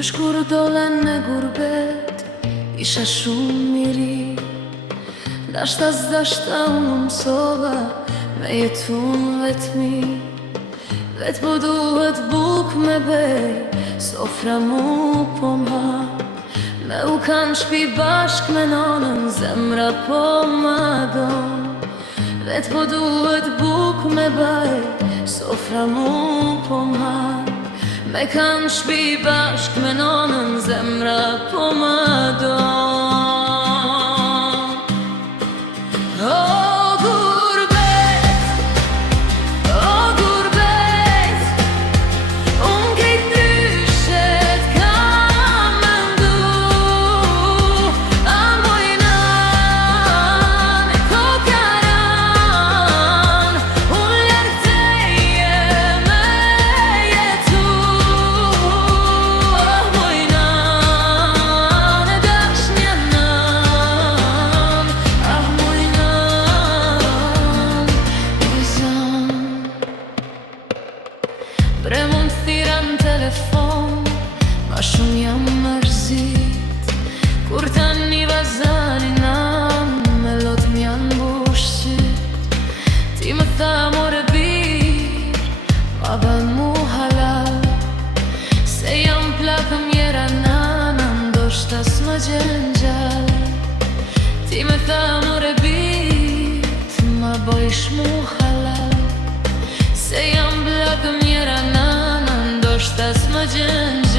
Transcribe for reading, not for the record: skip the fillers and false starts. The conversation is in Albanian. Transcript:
Qysh kur dollen në gurbet, isha shumë miri. Dashta s'dashta unë mësova me jetun vetmi. Vet po duhet buk me bej, sofra mu po ma. Me u kanë shpi bashk me nonën, zemra po ma don. Vet po duhet buk me bej, sofra mu po ma. Me kanë shpi bashk me nonën, zemra po ma don. O gurbet, unë kejt ndryshet kam mendu. A mojnan e kokaran, unë lërë teje me jetu. O mojnan e dashnjanan, a mojnan e zan. Bre mund thira në telefon, ma shumë jam mërzit. Kur tani vazani nam, me lot m'jan bush syt. Ti më tha more bir, ma ban mu halal. Se jam plakë mjera nana, ndoshta s'ma gjen gjall. Ti më tha more bir, t'ma bojsh mu halal. Se jam plakë mjera nana, ndoshta s'ma gjen gjall.